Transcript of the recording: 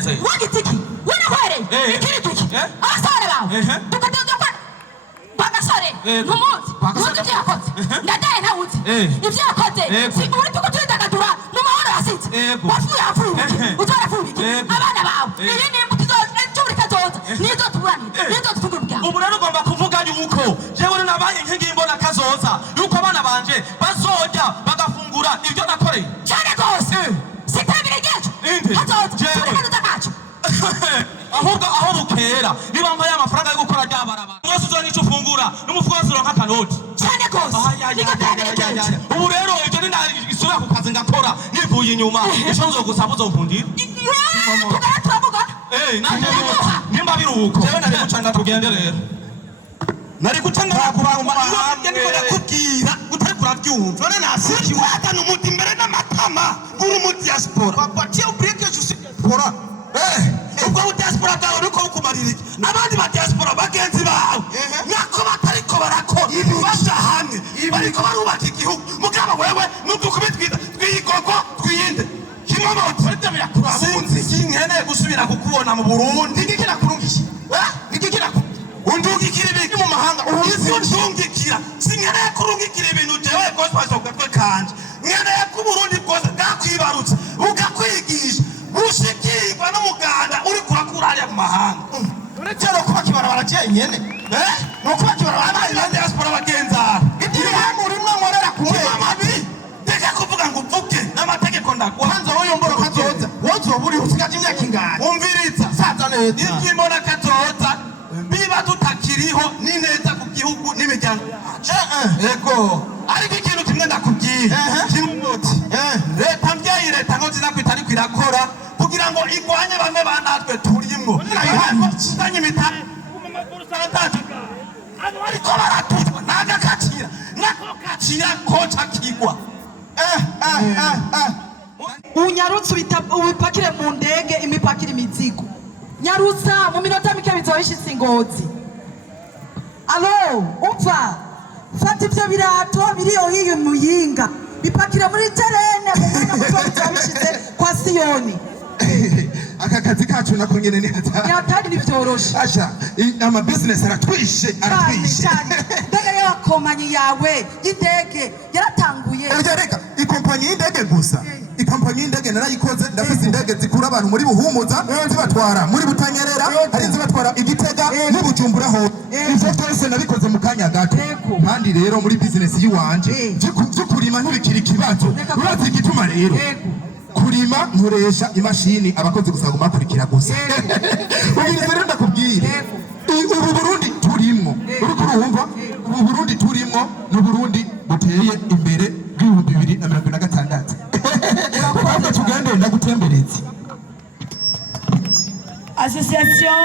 wagitiki wanakwere ikirituki asare bawe tukadoza kwa gasore numuzi nundi byakoze ndadaye ntawuzi ibyakoze si uri tukutwitagadura numahoro yasitse wafuye utarafubiki abana bawe iyi ni imbuto z'Afurika zose nizo tuburani nizo tuvugurya ubu rero ugomba kuvuga yuko jewe nabaye nk'ingimbona kazoza yuko abana banje bazojya bagafungura ibyo nakoreye cyane gose sitabire gejo hazoza ahubwo aho bukera niba mpaye amafaranga yo gukora ryabarabara mwese uzona icyo ufungura n'umufuka wose uronka akanoti cyane gose ubu rero ibyo ni isura ku kazi ngakora nivuye inyuma icyo nzogusaba uzonkundira nanjye nimba biruhuko jewe nari gucanga tugende rero nari gucanga kuramba niko ndakubwira utari kurabyumva none nasiki wata n'umuti imbere n'amatama kuri mu diaspora papa tiye ubreke je suis pora ubwo diaspora bwawe nuko ukumarira iki abandi ba diaspora bagenzi bawe nako batariko barakora basha hamwe bariko barubaka igihugu mugabo wewe nudukubitwiza twigogo twiyinde kimomoti barite birakurabunzi kinkene gusubira kukubona mu Burundi ngikira kurungishi ngikira undugikira ibiki mu mahanga isi undungikira sinkene kurungikira ibintu jewe gose bashoka kanje nkene ku Burundi gose gakwibarutse ugakwigisha ushikirwa n'umuganda uri kurakuranya mu mahanga uretse no kuba kibarabara cyenyene no kuba kibarabara abandi diaspora bagenza ibyo muri mwe nkorera kumwe mabi teka kuvuga ngo uvuge n'amategeko ndakuhanza wowe mboro kazoza wozo buri usigaje imyaka ingana umviriza saza neza iby'imbona kazoza biba tutakiriho ni neza ku gihugu n'imiryango ego ariko ikintu kimwe ndakubwira kimutse leta mbyayi leta ngo zinakwita ariko irakora kugira ngo igwanye bamwe banatwe turimwo tanye mitane ariko baratuzwa nagakatira nakokatira koca kigwa unyarutse ubipakire mu ndege imipakire imizigo nyarutsa mu minota mike bizohishitse ingozi alo umva fata ibyo birato biriyo hiyo muyinga bipakire muri terene mu mwanya muto bizabishize kwa Siyoni aka kazi kacu nako nyene ni hatari nivyoroshe asha ama business aratwishe ndege yakomanye yawe y'indege yaratanguye reka ikompanyi y'indege gusa ikompanyi y'indege narayikoze ndafise indege zikura abantu muri Buhumuza zibatwara muri Butanyerera ari zibatwara Igitega n'Ubujumbura ho ivyo byose nabikoze mu kanya gato kandi rero muri business yiwanje byo ntibikiri kibazo urazi igituma rero kurima nkoresha imashini abakozi gusaba gumakurikira gusa ubirize rero ndakubwira ubu Burundi turimo uriko urumva ubu Burundi turimo n'Uburundi buteye imbere bw'ibihumbi 2026 urakoze tugende ndagutembereza Association